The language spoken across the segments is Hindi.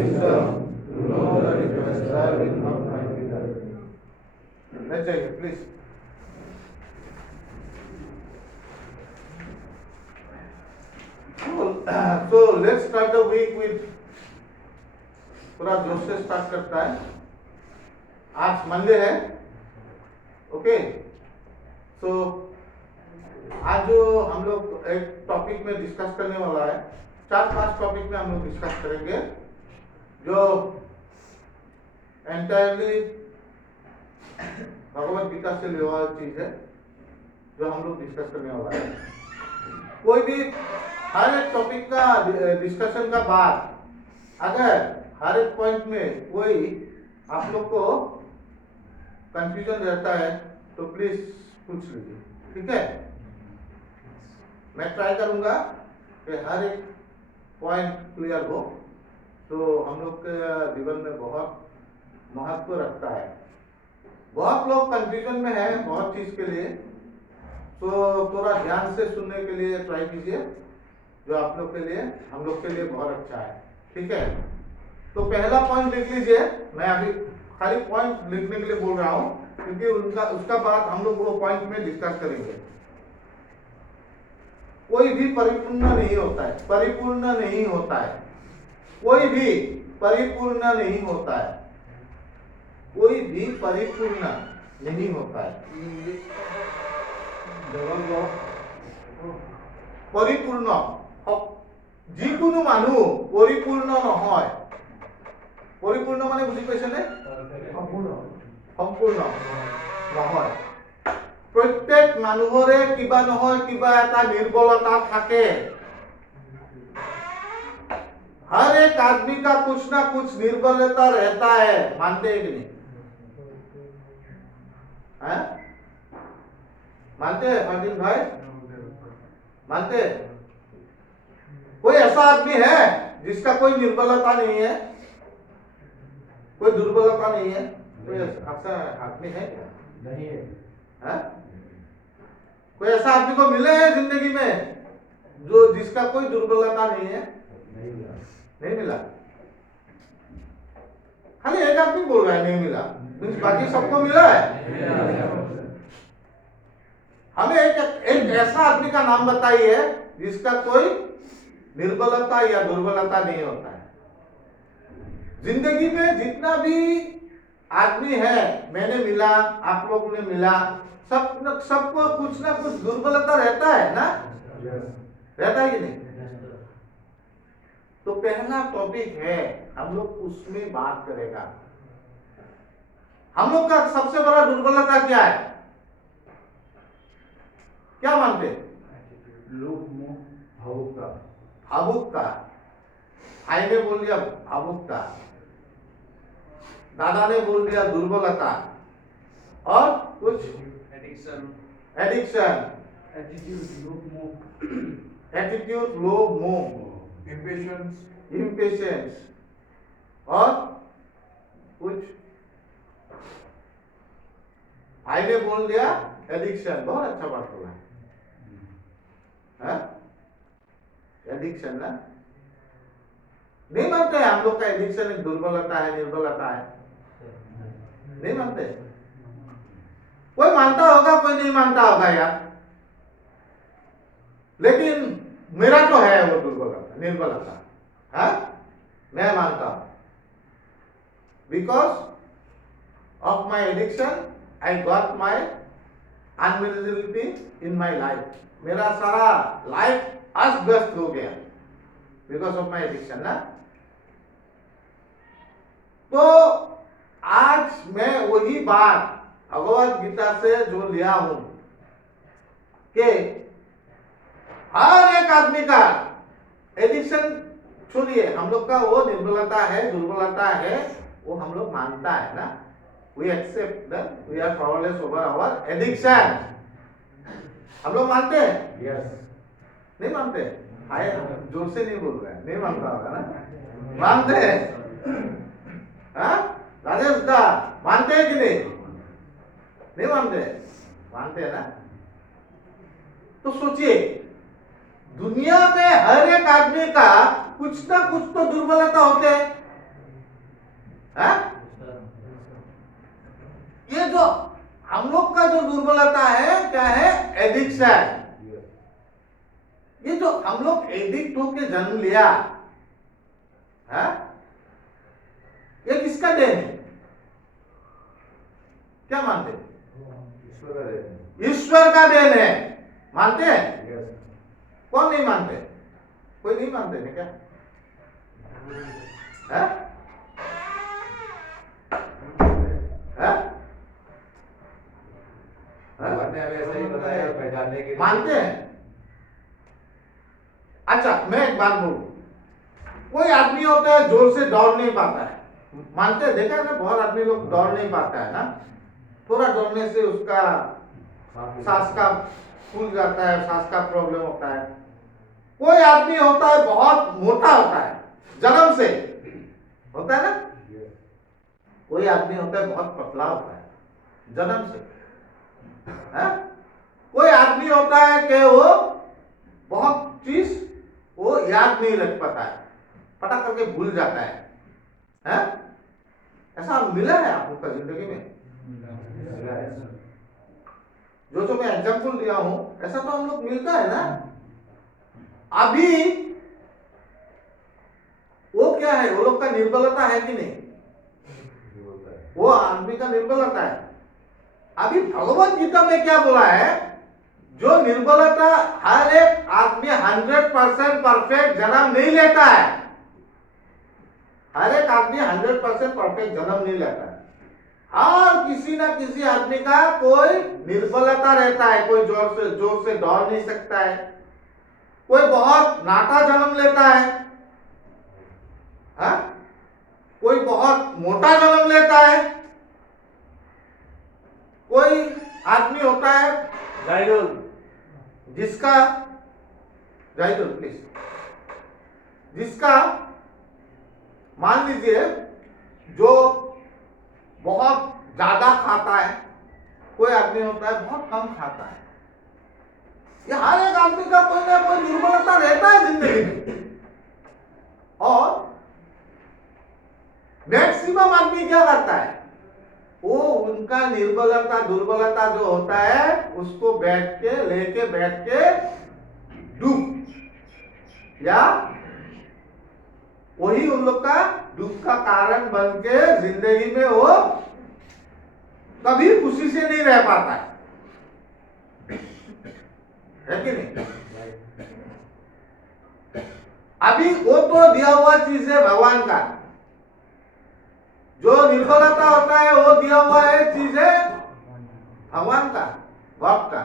wisdom to know that it was serving of my leader. Let's take it, please. So let's start the week with थोड़ा जोश से स्टार्ट करता है. आज मंडे है. ओके. सो आज जो हम लोग एक टॉपिक में डिस्कस करने वाला है, 4-5 टॉपिक में हम लोग डिस्कस करेंगे जो एंटायरली भगवत गीता से लिया हुआ चीज है जो हम लोग डिस्कस करने वाला है. कोई भी हर एक टॉपिक का डिस्कशन का बाद अगर हर एक पॉइंट में कोई आप लोग को कंफ्यूजन रहता है तो प्लीज पूछ लीजिए. ठीक है. मैं ट्राई करूंगा कि हर एक पॉइंट क्लियर हो. तो हम लोग के जीवन में बहुत महत्व रखता है. बहुत लोग कंफ्यूजन में है बहुत चीज के लिए, तो थोड़ा ध्यान से सुनने के लिए ट्राई कीजिए, जो आप लोग के लिए हम लोग के लिए बहुत अच्छा है. ठीक है. तो पहला पॉइंट लिख लीजिए. मैं अभी खाली पॉइंट लिखने के लिए बोल रहा हूँ क्योंकि उसका बाद हम लोग वो पॉइंट में डिस्कस करेंगे. कोई भी परिपूर्ण नहीं होता है. परिपूर्ण नहीं होता है. कोई भी परिपूर्ण नहीं होता है. कोई भी परिपूर्ण नहीं होता है. परिपूर्ण যিকোনো মানুহ পৰিপূৰ্ণ নহয়. পৰিপূৰ্ণ মানে বুজি পাইছে নে? সম্পূৰ্ণ নহয়. প্ৰত্যেক মানুহৰে কিবা নহয় কিবা এটা নিৰ্বলতা থাকে. हर एक आदमी का कुछ ना कुछ निर्बलता रहता है. मानते हैं कि नहीं? हैं? मानते हैं पाटिल भाई? मानते हैं? कोई ऐसा आदमी है जिसका कोई निर्बलता नहीं है, कोई दुर्बलता नहीं है? कोई ऐसा आदमी है क्या? नहीं है. कोई ऐसा आदमी को मिले है जिंदगी में जो जिसका कोई दुर्बलता नहीं है? नहीं मिला. खाली एक आदमी बोल रहा है नहीं मिला, बाकी सबको मिला है. हमें एक ऐसा आदमी का नाम बताइए जिसका कोई निर्बलता या दुर्बलता नहीं होता है. जिंदगी में जितना भी आदमी है मैंने मिला, आप लोगों ने मिला, सबको कुछ ना कुछ दुर्बलता रहता है ना? रहता है कि नहीं? तो पहला टॉपिक है हम लोग उसमें बात करेगा. हम लोग का सबसे बड़ा दुर्बलता क्या है? क्या मानते? लोभ मोह भावुकता. भावुकता. भाई ने बोल दिया भावुकता, दादा ने बोल दिया दुर्बलता, और कुछ एडिक्शन. एटीट्यूड लोभ मोह. इम्पेशेंस और कुछ भाई ने बोल दिया एडिक्शन. बहुत अच्छा बात बोला. एडिक्शन ना नहीं मानते हम लोग का एडिक्शन एक दुर्बलता है, निर्बलता है. नहीं मानते. कोई मानता होगा कोई नहीं मानता होगा यार, लेकिन मेरा तो है वो दुर्बलता निर्बलता. मैं मानता हूं. Because of my addiction I got my unmanageability in my life. मेरा सारा लाइफ अस्त व्यस्त हो गया बिकॉज ऑफ माई एडिक्शन ना. तो आज मैं वही बात भगवत गीता से जो लिया हूं कि हर एक आदमी का एडिक्शन छोड़िए, हम लोग का वो निर्बलता है दुर्बलता है वो हम लोग मानता है ना. We accept that we are powerless over our addiction. हम लोग मानते हैं? यस. नहीं मानते? आए जोर से नहीं बोल रहे हैं. नहीं मानता होगा ना? मानते हैं? राजेश दा मानते हैं कि नहीं मानते? मानते हैं ना. तो सोचिए दुनिया में हर एक आदमी का कुछ ना कुछ तो दुर्बलता होते हैं. जो हम लोग का जो दुर्बलता है क्या है? एडिक्शन। ये जो हम लोग एडिक्ट होके जन्म लिया है, ये किसका देन है? क्या मानते हैं? ईश्वर का देन है। मानते हैं? कौन नहीं मानते? कोई नहीं मानते है क्या? है? है? ऐसा ही बताया पहचानने के लिए। मानते हैं? अच्छा, मैं एक बात बोलूं, कोई आदमी होता है जोर से दौड़ नहीं पाता है, मानते हैं? देखा है ना, बहुत आदमी लोग दौड़ नहीं पाता है ना, थोड़ा दौड़ने से उसका सांस का फूल जाता है, सांस का प्रॉब्लम होता है। कोई आदमी होता है बहुत मोटा होता है, जन्म से होता है ना। कोई आदमी होता है बहुत पतला होता है, जन्म से है? कोई आदमी होता है कि वो बहुत चीज वो याद नहीं रख पाता है, पटा करके भूल जाता है? ऐसा मिला है आप लोग का जिंदगी में? जो मैं एग्जाम्पल दिया हूं, ऐसा तो हम लोग मिलता है ना। अभी वो क्या है? वो लोग का निर्बलता है कि नहीं? वो आदमी का निर्बलता है। अभी भगवत गीता में क्या बोला है? जो निर्बलता, हर एक आदमी 100% परफेक्ट जन्म नहीं लेता है। हर एक आदमी 100% परफेक्ट जन्म नहीं लेता है। हर किसी ना किसी आदमी का कोई निर्बलता रहता है। कोई जोर से दौड़ नहीं सकता है, कोई बहुत नाटा जन्म लेता है, हा? कोई बहुत मोटा जन्म लेता है, कोई आदमी होता है जाइडल, जिसका जाइडल प्लीज, जिसका मान लीजिए जो बहुत ज्यादा खाता है, कोई आदमी होता है बहुत कम खाता है। ये हर एक आदमी का कोई ना कोई दुर्बलता रहता है जिंदगी में। और मैक्सिमम आदमी क्या करता है? वो उनका निर्बलता दुर्बलता जो होता है उसको बैठ के दुख, या वही उन लोग का दुख का कारण बन के जिंदगी में वो कभी खुशी से नहीं रह पाता है कि नहीं? अभी वो तो दिया हुआ चीज है भगवान का। जो निर्बलता होता है वो दिया हुआ है चीज है भगवान का, गॉड का।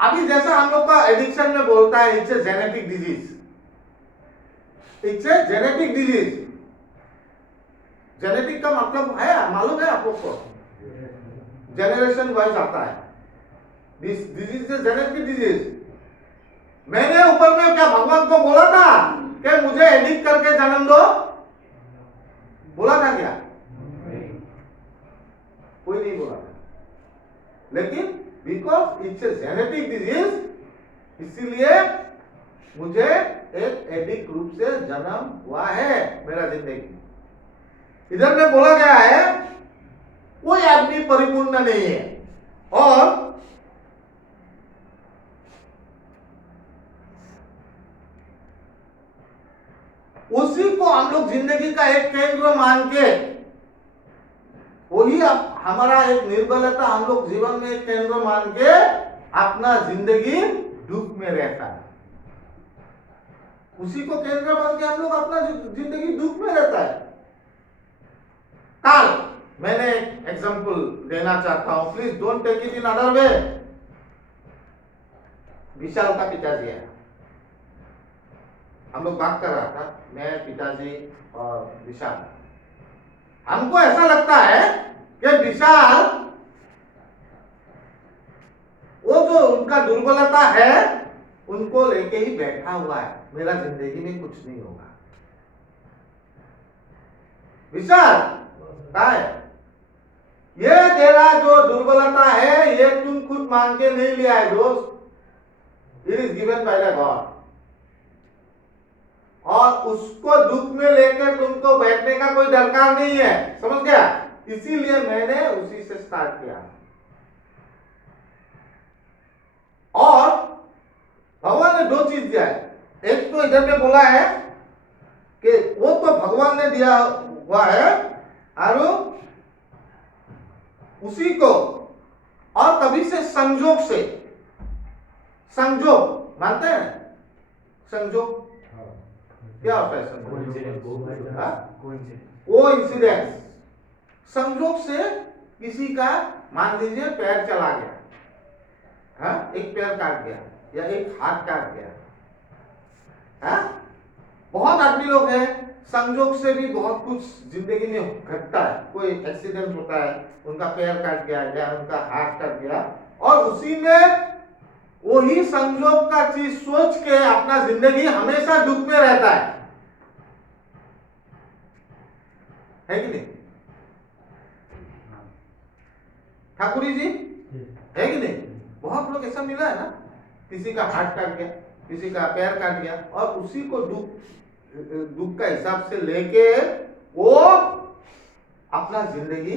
अभी जैसा हम लोग का एडिक्शन में बोलता है, it's a genetic disease, it's a genetic disease. Genetic का मतलब है मालूम है आप लोग को? जनरेशन वाइज आता है। This disease is genetic disease. मैंने ऊपर में क्या भगवान को बोला था कि मुझे एडिक्ट करके जन्म दो? बोला था क्या? कोई नहीं बोला था। लेकिन because it's a genetic disease, इसीलिए मुझे एक एडिक्ट रूप से जन्म हुआ है मेरा जिंदगी। इधर में बोला गया है कोई आदमी परिपूर्ण नहीं है, और उसी को हम लोग जिंदगी का एक केंद्र मान के, वही हमारा एक निर्बलता हम लोग जीवन में एक केंद्र मान के अपना जिंदगी दुख में रहता है। उसी को केंद्र मान के हम लोग अपना जिंदगी दुख में रहता है। कल मैंने एक एग्जांपल देना चाहता हूं, please don't take it in other way. Vishal का पिताजी है, हम लोग बात कर रहा था, मैं, पिताजी और विशाल। हमको ऐसा लगता है कि विशाल वो जो उनका दुर्बलता है उनको लेके ही बैठा हुआ है, मेरा जिंदगी में कुछ नहीं होगा। विशाल क्या है? ये तेरा जो दुर्बलता है ये तुम खुद मांग के नहीं लिया है दोस्त, it is given by the God. और उसको दुख में लेकर तुमको बैठने का कोई दरकार नहीं है, समझ गया? इसीलिए मैंने उसी से स्टार्ट किया। और भगवान ने दो चीज दिया है। एक तो इधर में बोला है कि वो तो भगवान ने दिया हुआ है और उसी को, और कभी से संजोग से, संजोग मानते हैं? संजोग क्या होता है? संजोग वो इंसिडेंस, संजोग से किसी का मान लीजिए पैर चला गया, हाँ, एक पैर काट गया या एक हाथ काट गया, हाँ? बहुत आदमी लोग हैं, संजोग से भी बहुत कुछ जिंदगी में घटता है। कोई एक्सीडेंट होता है, उनका पैर काट गया या उनका हाथ कट गया, और उसी में वही संजोग का चीज सोच के अपना जिंदगी हमेशा दुख में रहता है कि नहीं ठाकुरी जी? है कि नहीं? बहुत लोग ऐसा मिला है ना, किसी का हाथ काट गया, किसी का पैर काट गया, और उसी को दुख का हिसाब से लेके वो अपना जिंदगी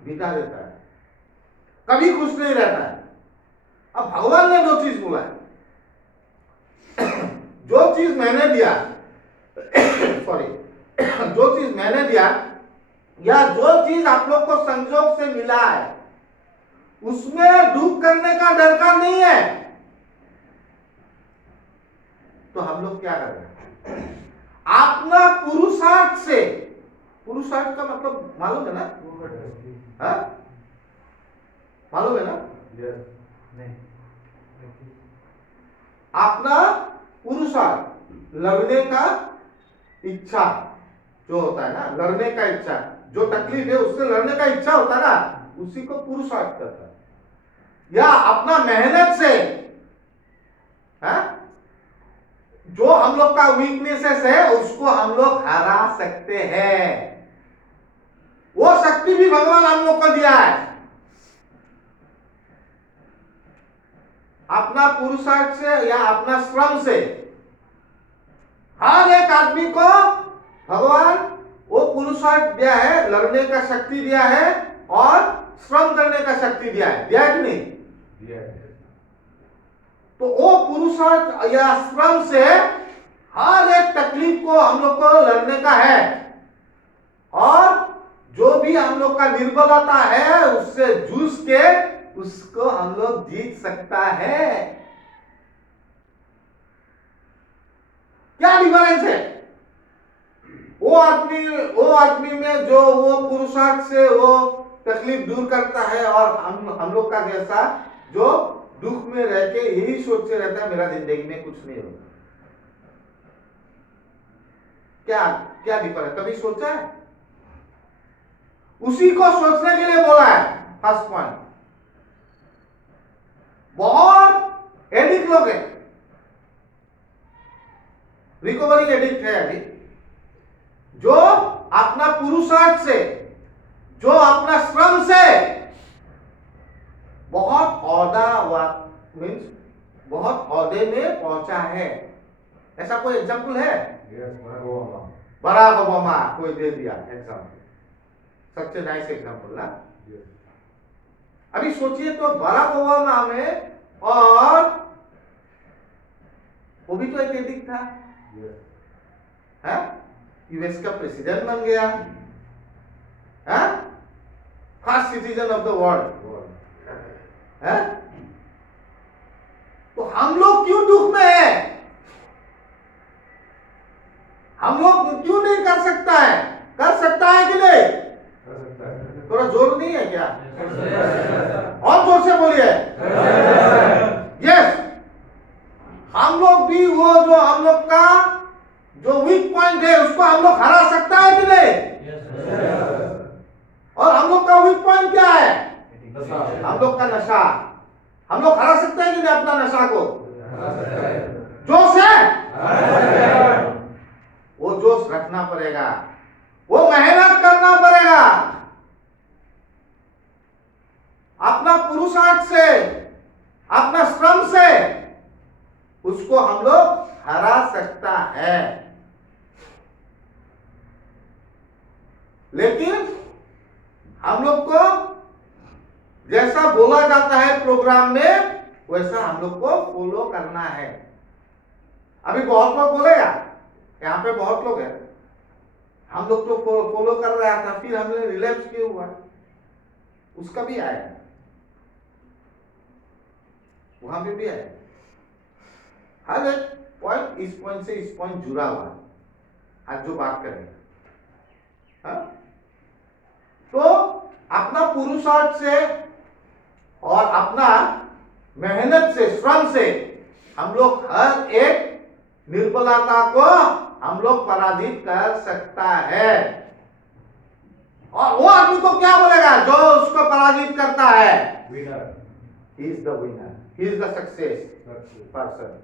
बिता देता है, कभी खुश नहीं रहता है। अब भगवान ने दो चीज बोला है, जो चीज मैंने दिया सॉरी जो चीज मैंने दिया या जो चीज आप लोग को संजोग से मिला है, उसमें दुख करने का दरकार नहीं है। तो हम लोग क्या कर रहे हैं? अपना पुरुषार्थ से, पुरुषार्थ का मतलब मालूम है ना? हाँ? मालूम है ना? नहीं, अपना पुरुषार्थ, लड़ने का इच्छा जो होता है ना, लड़ने का इच्छा, जो तकलीफ है उससे लड़ने का इच्छा होता है ना, उसी को पुरुषार्थ करता है। या अपना मेहनत से, है? जो हम लोग का वीकनेसेस है उसको हम लोग हरा सकते हैं, वो शक्ति भी भगवान हम लोग को दिया है। अपना पुरुषार्थ से या अपना श्रम से हर एक आदमी को भगवान वो पुरुषार्थ दिया है, लड़ने का शक्ति दिया है और श्रम करने का शक्ति दिया है। दिया है कि नहीं? दिया है। तो वो पुरुषार्थ या श्रम से हर एक तकलीफ को हम लोग को लड़ने का है, और जो भी हम लोग का निर्बलता है उससे जूझ के उसको हम लोग जीत सकता है। क्या डिफरेंस है? वो आदमी में जो वो पुरुषार्थ से वो तकलीफ दूर करता है, और हम लोग का जैसा जो दुख में रह के यही सोचते रहता है मेरा जिंदगी में कुछ नहीं होगा। क्या क्या डिफरेंस कभी सोचा है? उसी को सोचने के लिए बोला है। फर्स्ट पॉइंट, बहुत एडिक्ट लोग हैं, रिकवरिंग एडिक्ट है अभी, जो अपना पुरुषार्थ से, जो अपना श्रम से बहुत मीन्स बहुत औहदे में पहुंचा है। ऐसा कोई एग्जाम्पल है? बराक ओबामा कोई दे दिया एग्जाम्पल, सबसे नाइस एग्जाम्पल ना। अभी सोचिए तो बराक ओबामा में, और वो भी तो एक एडिक्ट था, है? यूएस का प्रेसिडेंट बन गया, है? First citizen of the world, है? तो हम लोग क्यों दुख में है? हम लोग क्यों नहीं कर सकता है? कर सकता है कि नहीं? थोड़ा जोर नहीं है क्या? और जोर से बोलिए। यस, हम लोग भी वो जो हम लोग का जो वीक पॉइंट है उसको हम लोग हरा सकता है कि नहीं? और हम लोग का वीक पॉइंट क्या है? हम लोग का नशा। हम लोग हरा सकते हैं कि नहीं अपना नशा को? जोश है, वो जोश रखना पड़ेगा, वो मेहनत करना पड़ेगा, अपना पुरुषार्थ से, अपना श्रम से उसको हम लोग हरा सकता है। लेकिन हम लोग को जैसा बोला जाता है प्रोग्राम में वैसा हम लोग को फॉलो करना है। अभी बहुत लोग बोलेगा, यहाँ पे बहुत लोग हैं, हम लोग तो फॉलो कर रहा था, फिर हमने रिलैप्स क्यों हुआ, उसका भी आया, वहां पे भी आया। हर एक पॉइंट इस पॉइंट से इस पॉइंट जुड़ा हुआ है। आज जो बात करें, हाँ? तो अपना पुरुषार्थ से और अपना मेहनत से, श्रम से हम लोग हर एक निर्बलता को हम लोग पराजित कर सकता है। और वो आदमी को क्या बोलेगा जो उसको पराजित करता है? Winner. He is the winner, he is the success person.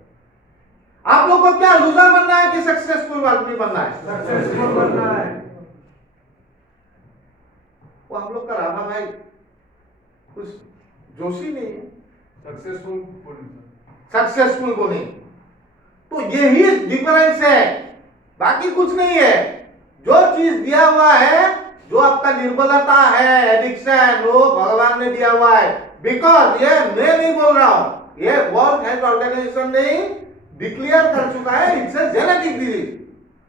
आप लोग को क्या लूजर बनना है कि सक्सेसफुल आदमी बनना है? सक्सेसफुल बनना है। वो हम लोग का राधा भाई कुछ जोश ही नहीं है। सक्सेसफुल को नहीं, तो यही डिफरेंस है, बाकी कुछ नहीं है। जो चीज दिया हुआ है, जो आपका निर्बलता है, एडिक्शन, वो भगवान ने दिया हुआ है। बिकॉज ये मैं नहीं बोल रहा हूं, ये वर्ल्ड हेल्थ ऑर्गेनाइजेशन ने डिक्लेयर कर चुका है, इट्स अ जेनेटिक डिजीज।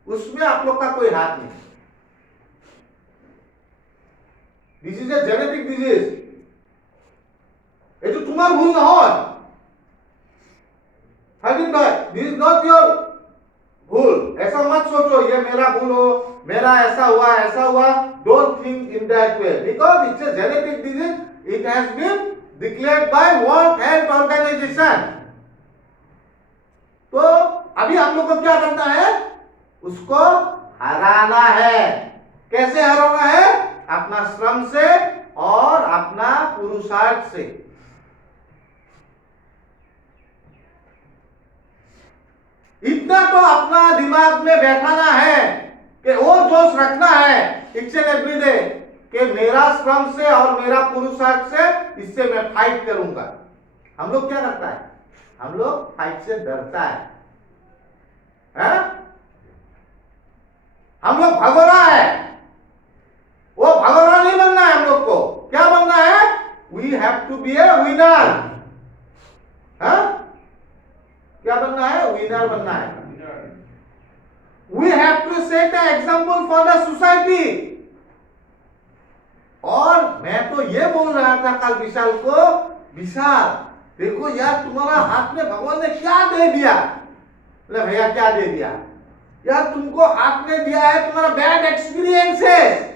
उसमें आप लोग का कोई हाथ नहीं। This is a genetic disease. ये तो तुम्हारा भूल ना हो, हरदीप भाई, दिस इज नॉट योर भूल। ऐसा मत सोचो ये मेरा भूल हो, मेरा ऐसा हुआ। Don't think in that way, because it's a genetic disease. It has been declared by World Health Organization. तो अभी हम लोग को क्या करना है? उसको हराना है। कैसे हराना है? अपना श्रम से और अपना पुरुषार्थ से। इतना तो अपना दिमाग में बैठाना है कि वो जोश रखना है इट्स एन एवरीडे कि मेरा श्रम से और मेरा पुरुषार्थ से इससे मैं फाइट करूंगा। हम लोग क्या करता है? हम लोग फाइट से डरता है, हम लोग भगोड़ा है। वो भगोड़ा नहीं बनना है हम लोग को। क्या बनना है? We have to be a winner. क्या बनना है? विनर बनना है। We have to set a example for the society. और मैं तो ये बोल रहा था कल विशाल को, विशाल देखो यार तुम्हारा हाथ में भगवान ने क्या दे दिया। बोले भैया क्या दे दिया? यार तुमको हाथ में दिया है तुम्हारा बैड एक्सपीरियंस है।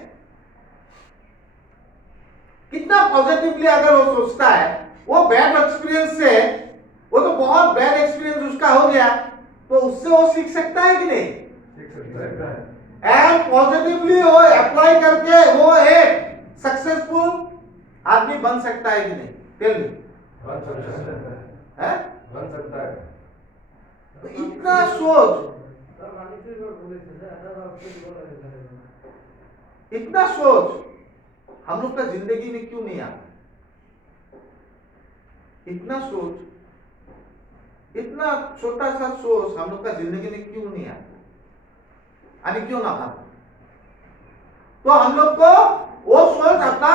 कितना पॉजिटिवली अगर वो सोचता है, वो बैड एक्सपीरियंस से, वो तो बहुत बैड एक्सपीरियंस उसका हो गया, तो उससे वो सीख सकता है कि नहीं? सीख सकता है। एंड पॉजिटिवली वो अप्लाई करके वो एक सक्सेसफुल आदमी बन सकता है कि नहीं? Tell me. बन सकता है। बन सकता है। तो इतना सोच, इतना सोच हम लोग का जिंदगी में क्यों नहीं आता? इतना सोच, इतना छोटा सा सोच हम लोग का जिंदगी में क्यों नहीं आता? यानी क्यों ना आता? तो हम लोग को वो सोच अपना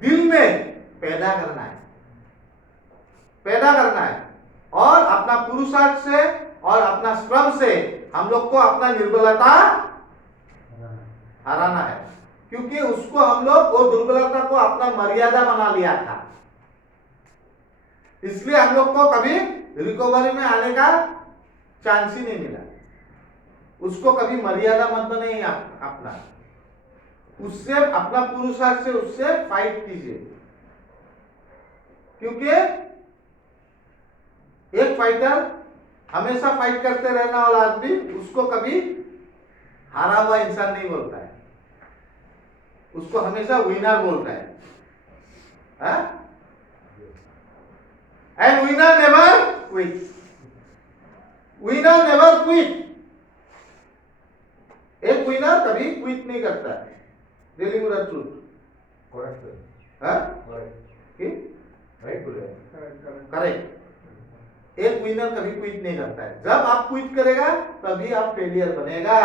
दिल में पैदा करना है, और अपना पुरुषार्थ से और अपना श्रम से हम लोग को अपना निर्बलता हराना है। क्योंकि उसको हम लोग वो दुर्बलता को अपना मर्यादा बना लिया था, इसलिए हम लोग को कभी रिकवरी में आने का चांस ही नहीं मिला। उसको कभी मर्यादा मत बने अपना, उससे अपना पुरुषार्थ से उससे फाइट कीजिए। क्योंकि एक फाइटर हमेशा फाइट करते रहने वाला आदमी उसको कभी हारा हुआ इंसान नहीं बोलता है, उसको हमेशा विनर बोलता है। And winner never quit. Winner never quit. एक विनर कभी क्विट नहीं करता है। Telling the truth. Correct. Right बोले। करेक्ट। एक विनर कभी क्विट नहीं करता है। जब आप क्विट करेगा तभी आप फेलियर बनेगा।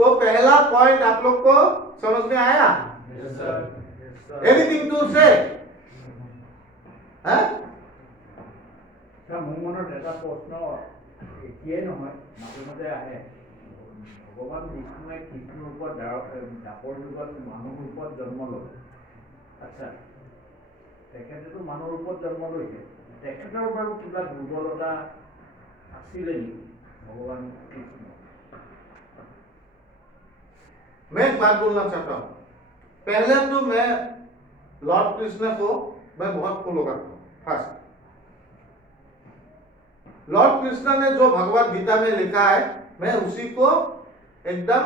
तो पहला पॉइंट आप लोग को समझ में आया? Yes, sir. एनीथिंग टू से? মোৰ মনত এটা প্ৰশ্ন এতিয়াই নহয় মাজে মাজে আহে ভগৱান বিষ্ণুৱে কৃষ্ণ ৰূপত দাপৰ যুগত মানুহ ৰূপত জন্ম ল'লে আচ্ছা তেখেতেতো মানুহ ৰূপত জন্ম লৈছে তেখেতৰ বাৰু কিবা দুৰ্বলতা আছিলে নেকি ভগৱান কৃষ্ণ मैं एक बात बोलना चाहता हूँ। पहले तो मैं लॉर्ड कृष्ण को मैं बहुत फॉलो करता हूँ। फर्स्ट, लॉर्ड कृष्ण ने जो भगवत गीता में लिखा है मैं उसी को एकदम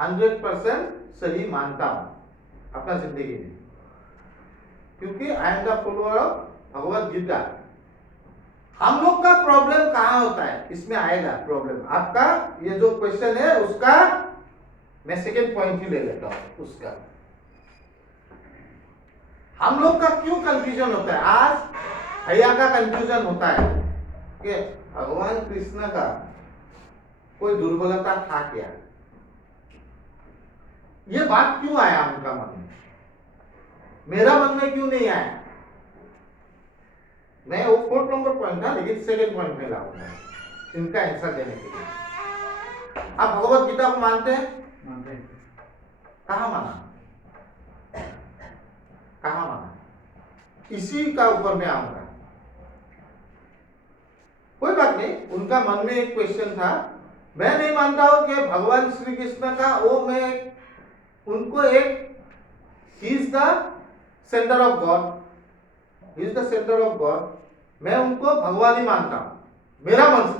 100% सही मानता हूँ अपना जिंदगी में, क्योंकि I am the follower of Bhagavad Gita. हम लोग का प्रॉब्लम कहाँ होता है, इसमें आएगा प्रॉब्लम। आपका ये जो क्वेश्चन है उसका मैं सेकेंड पॉइंट ही ले लेता हूं। उसका हम लोग का क्यों कंफ्यूजन होता है, आज भैया का कंफ्यूजन होता है कि भगवान कृष्ण का कोई दुर्बलता था क्या, ये बात क्यों आया उनका मन में, मेरा मन में क्यों नहीं आया। मैं वो 4 नंबर पॉइंट था, लेकिन सेकेंड पॉइंट में लाऊंगा इनका आंसर देने के लिए। आप भगवत गीता को मानते हैं? मानते हैं। कहाँ माना, कहाँ माना, इसी का ऊपर मैं आऊंगा। कोई बात नहीं, उनका मन में एक क्वेश्चन था। मैं नहीं मानता हूं कि भगवान श्री कृष्ण का वो मैं उनको एक he is the centre of God, he is the centre of God, मैं उनको भगवान ही मानता हूं मेरा मन से।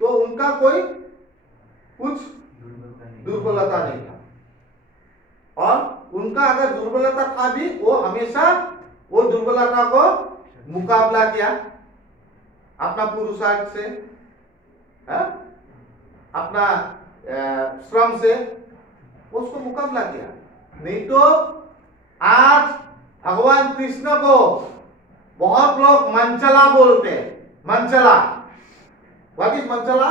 तो उनका कोई कुछ दुर्बलता नहीं था, और उनका अगर दुर्बलता था भी वो हमेशा वो दुर्बलता को मुकाबला किया अपना पुरुषार्थ से, अपना श्रम से उसको मुकाबला किया। नहीं तो आज भगवान कृष्ण को बहुत लोग मंचला बोलते हैं। मंचला, व्हाट इज मंचला?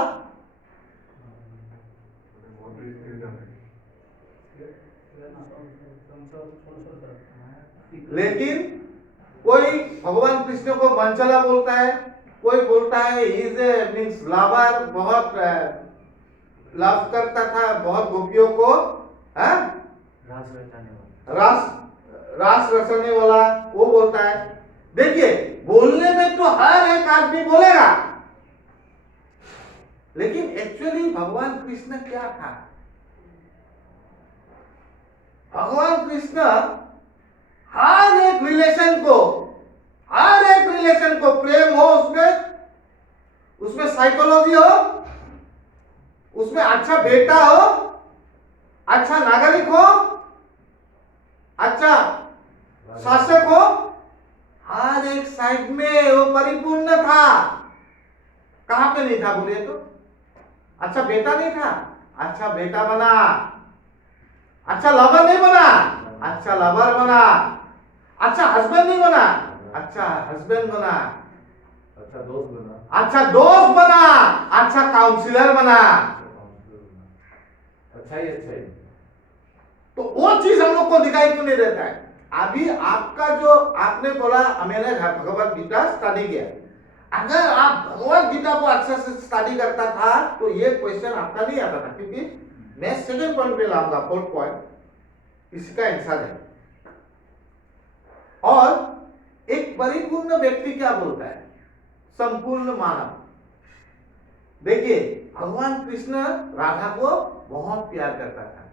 लेकिन कोई भगवान कृष्ण को मंचला बोलता है, कोई बोलता है इज मीन्स लवर, बहुत लव करता था बहुत गोपियों को, रास रचने वाला वो बोलता है। देखिए बोलने में तो हर एक आदमी बोलेगा, लेकिन एक्चुअली भगवान कृष्ण क्या था? भगवान कृष्ण हर एक रिलेशन को प्रेम हो, उसमें साइकोलॉजी हो, उसमें अच्छा बेटा हो, अच्छा नागरिक हो, अच्छा शासक हो, हर एक साइड में वो परिपूर्ण था। कहां पे नहीं था बोलिए तो? अच्छा बेटा नहीं था, अच्छा बेटा बना, अच्छा लवर नहीं बना, अच्छा लवर बना, अच्छा हस्बैंड नहीं बना, अच्छा हस्बैंड बना, अच्छा दोस्त बना, अच्छा दोस्त बना, अच्छा काउंसिलर बना। अच्छा ही। तो वो चीज हम लोग को दिखाई क्यों नहीं देता है? अभी आपका जो आपने बोला मैंने भगवत गीता स्टडी किया, अगर आप भगवत गीता को अच्छे से स्टडी करता था तो ये क्वेश्चन आपका नहीं आता था, क्योंकि मैं सेकंड पॉइंट पे लाऊंगा, 4th पॉइंट, इसका आंसर है। और एक परिपूर्ण व्यक्ति क्या बोलता है? संपूर्ण मानव। देखिए भगवान कृष्ण राधा को बहुत प्यार करता था।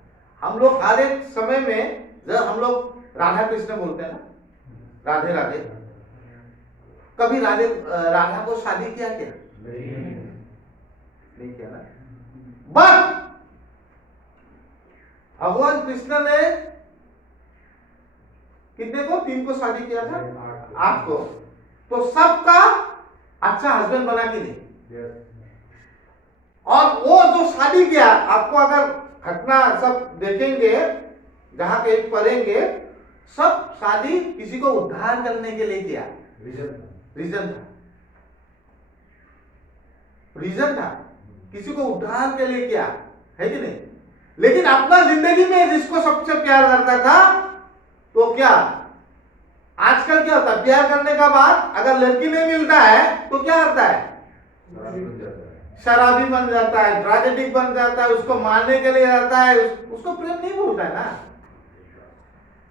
हम लोग हर एक समय में जब हम लोग राधा कृष्ण बोलते हैं ना, राधे राधे, कभी राधा को शादी किया क्या? नहीं किया ना। बट भगवान कृष्ण ने कितने को? 3 को शादी किया था, 8 को। तो सबका अच्छा हस्बैंड बना कि नहीं? और वो जो शादी किया, आपको अगर घटना सब देखेंगे, जहां पे पढ़ेंगे, सब शादी किसी को उद्धार करने के लिए किया। रीजन था, किसी को उद्धार के लिए किया है कि नहीं? लेकिन अपना जिंदगी में जिसको सबसे प्यार करता था, तो क्या आजकल क्या होता है, प्यार करने का बाद अगर लड़की नहीं मिलता है तो क्या करता है, शराबी बन जाता है, ड्रग एडिक्ट बन जाता है, उसको मारने के लिए जाता है, उसको प्रेम नहीं बोलता है ना।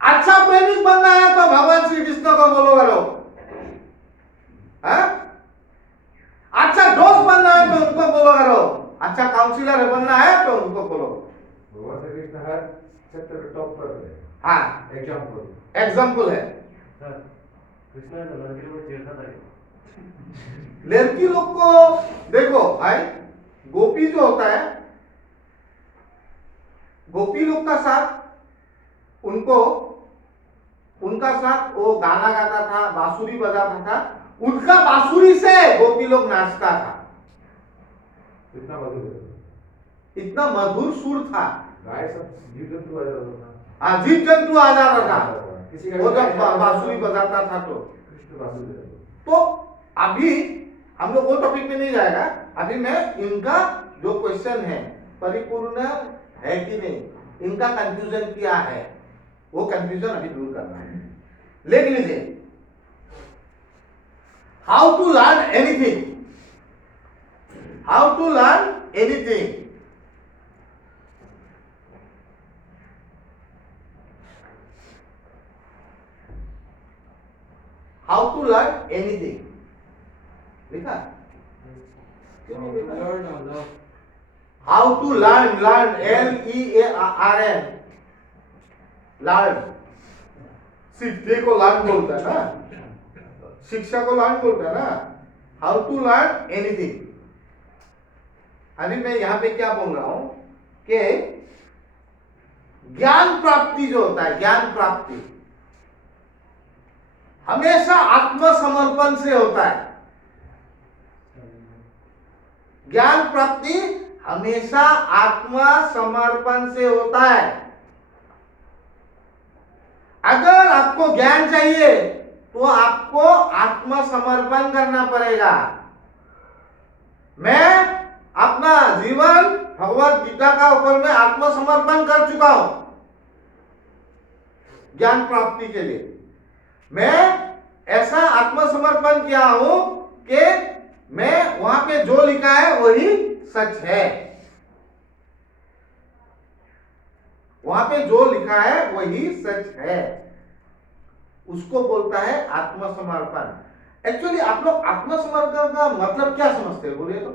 अच्छा प्रेमिक बनना है तो भगवान श्री कृष्ण को बोलो करो, अच्छा दोस्त बनना है तो उनको फॉलो करो, अच्छा काउंसिलर बनना है तो उनको फॉलो। भगवान श्री कृष्ण हर क्षेत्र में टॉप पर है। हाँ, एग्जाम्पल है। सर कृष्ण लड़की को छेड़ता था। लड़की लोग को देखो भाई, गोपी जो होता है, गोपी लोग का साथ उनको, उनका साथ वो गाना गाता था, बांसुरी बजाता था, उनका बांसुरी से गोपी लोग नाचता था। इतना मधुर, इतना मधुर सुर था। गाय सब जीव जंतु आ जाता था। हाँ, जीव जंतु आ जाता था किसी का वो जब बांसुरी बजाता था तो। कृष्ण बांसुरी। तो अभी हम लोग वो टॉपिक पे नहीं जाएगा, अभी मैं इनका जो क्वेश्चन है परिपूर्ण है कि नहीं, इनका कंफ्यूजन क्या है, वो कंफ्यूजन अभी दूर करना है। लिख लीजिए, how to learn anything, how to learn anything. How to learn anything लिखा, how to learn, learn LEARN, learn, सीखने को लर्न बोलता है ना, शिक्षा को लर्न बोलता है ना। How to learn anything. अभी मैं यहां पे क्या बोल रहा हूं कि ज्ञान प्राप्ति जो होता है, ज्ञान प्राप्ति हमेशा आत्मसमर्पण से होता है। ज्ञान प्राप्ति हमेशा आत्मसमर्पण से होता है। अगर आपको ज्ञान चाहिए तो आपको आत्मसमर्पण करना पड़ेगा। मैं अपना जीवन भगवत गीता का ऊपर में आत्मसमर्पण कर चुका हूं ज्ञान प्राप्ति के लिए। मैं ऐसा आत्मसमर्पण किया हूं कि मैं वहां पे जो लिखा है वही सच है, वहां पे जो लिखा है वही सच है, उसको बोलता है आत्मसमर्पण। एक्चुअली आप लोग आत्मसमर्पण का मतलब क्या समझते हो, बोलिए तो।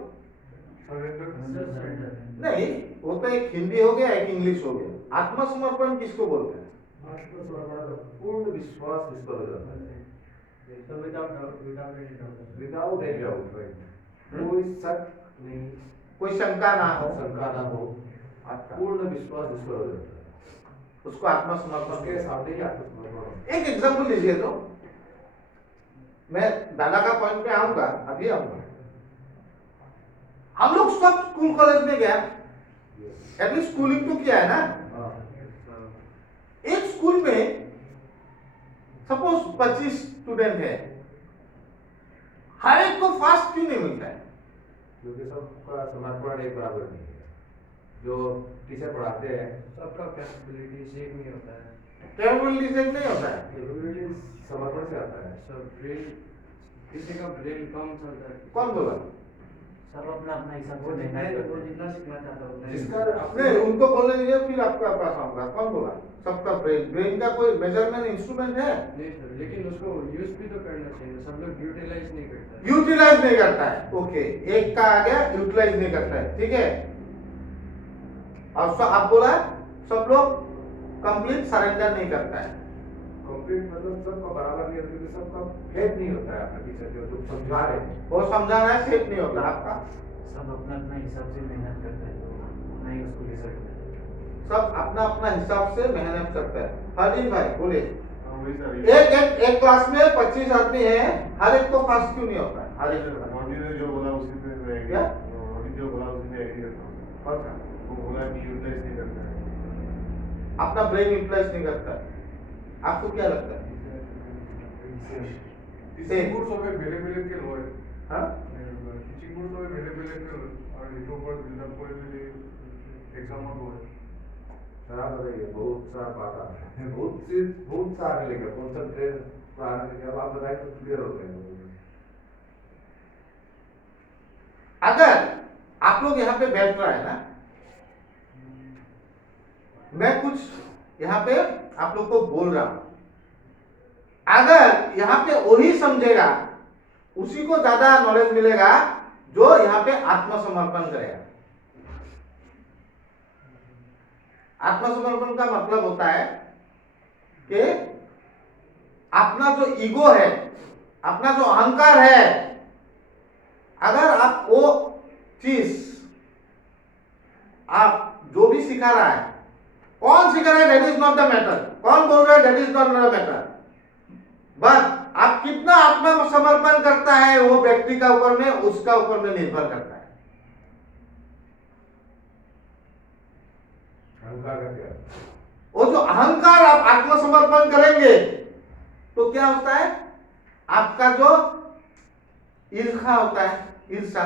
नहीं, वो तो एक हिंदी हो गया, एक इंग्लिश हो गया। आत्मसमर्पण किसको बोलते हैं? पूर्ण विश्वास जिस पर हो जाता है, विदाउट एनी डाउट, कोई शक नहीं, कोई शंका ना हो, शंका ना हो, पूर्ण विश्वास जिस पर हो जाता है, उसको आत्मसमर्पण के सामने ही आत्मसमर्पण। एक एग्जांपल लीजिए तो, मैं दादा का पॉइंट पे आऊंगा, अभी आऊंगा। हम लोग सब स्कूल कॉलेज में गया, एटलीस्ट स्कूलिंग तो किया है ना। एक स्कूल में सपोज 25 स्टूडेंट है, हर एक को फास्ट क्यों नहीं मिलता है? क्योंकि सबका समर्पण एक बराबर नहीं है। जो टीचर पढ़ाते हैं सबका कैपेबिलिटी सेम नहीं होता है, कैपेबिलिटी से नहीं होता है, कैपेबिलिटी समर्पण से आता है। सब ब्रेन, किसी का ब्रेन कम चलता है। कौन बोला? सब अपना अपना हिसाब से मेहनत करते हैं। वो जितना सीखना चाहता है उतना जिसका नहीं, उनको बोलने दीजिए, फिर आपका पास आऊंगा। कौन बोला? सबका ब्रेन, ब्रेन का कोई मेजरमेंट इंस्ट्रूमेंट है? नहीं सर, लेकिन उसको यूज भी तो करना चाहिए। सब लोग यूटिलाइज नहीं करते। यूटिलाइज नहीं करता है, ओके, एक का आ गया, यूटिलाइज नहीं करता है, ठीक है। और आप बोला सब लोग कंप्लीट सरेंडर नहीं करता है। कंप्लीट मतलब सबका बराबर नहीं होता, क्योंकि सबका भेद नहीं होता है। आपका टीचर जो समझा रहे हैं वो समझा रहा है, सेट नहीं होता आपका। सब अपना अपना हिसाब से मेहनत करते हैं, तो नहीं उसको रिजल्ट मिलता है। सब अपना अपना हिसाब से मेहनत करता है। हाजी भाई बोले, एक एक क्लास में 25 आदमी है, हर एक को पास क्यों नहीं होता है? हर एक को। मोदी ने जो बोला उसी पे मैं क्या? मोदी जो बोला उसी पे एग्री करता हूँ। कौन सा? वो बोला कि यूटिलाइज नहीं करता है। अपना ब्रेन यूटिलाइज नहीं करता है। आपको क्या लगता है? টিচিং কোর্স হবে বেলে বেলে কে লয় हाँ? টিচিং কোর্স হবে বেলে বেলে কে আর এর উপর বিল্ড আপ করে যদি এক্সাম হয় सर आप बताइए, बहुत सारा बात आता है, बहुत सारे लेकर कॉन्सेंट्रेट आने के, अब आप बताएं तो क्लियर हो जाएगा। अगर आप लोग यहाँ पे बैठ रहा है ना, मैं कुछ यहाँ पे आप लोग को बोल रहा हूं, अगर यहाँ पे वही समझेगा उसी को ज्यादा नॉलेज मिलेगा जो यहाँ पे आत्मसमर्पण करेगा। आत्मसमर्पण का मतलब होता है कि अपना जो ईगो है, अपना जो अहंकार है, अगर आप वो चीज, आप जो भी सिखा रहा है, कौन सिखा रहा है that is not the matter, कौन बोल रहा है that is not the matter, but आप कितना आत्मसमर्पण करता है वो व्यक्ति का ऊपर में, उसका ऊपर में निर्भर करता है। अहंकार का क्या? वो जो अहंकार आप आत्मसमर्पण करेंगे तो क्या होता है, आपका जो ईर्ष्या होता है, ईर्ष्या,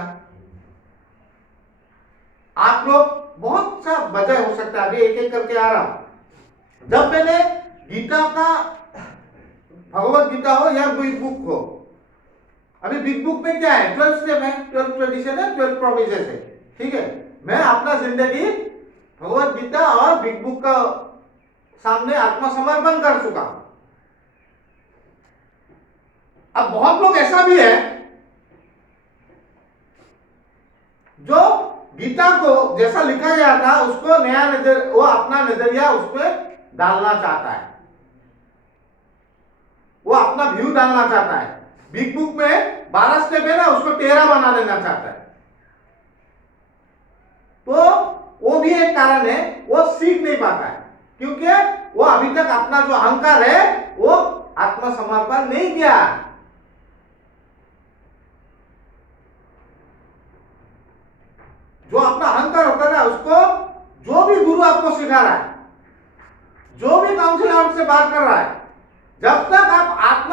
आप लोग बहुत सा वजह हो सकता है, अभी एक एक करके आ रहा हूं। जब मैंने गीता का, भगवत गीता हो या बिग बुक हो, अभी बिग बुक में क्या है, 12 स्टेप है, 12 ट्रेडिशन है, 12 प्रोमिसेस है, ठीक है। मैं अपना जिंदगी भगवत गीता और बिग बुक का सामने आत्मसमर्पण कर चुका हूं। अब बहुत लोग ऐसा भी है जो गीता को जैसा लिखा गया था उसको नया नजर, वो अपना नजरिया उसमें डालना चाहता है, वो अपना व्यू डालना चाहता है। बिग बुक में 12 स्टेप है ना, उसको 13 बना देना चाहता है। तो वो भी एक कारण है, वो सीख नहीं पाता है क्योंकि वो अभी तक अपना जो अहंकार है वो आत्मसमर्पण नहीं किया। जो अपना अहंकार होता है ना, उसको जो भी गुरु आपको सिखा रहा है, जो भी काउंसलर आपसे बात कर रहा है, जब तक आप आत्म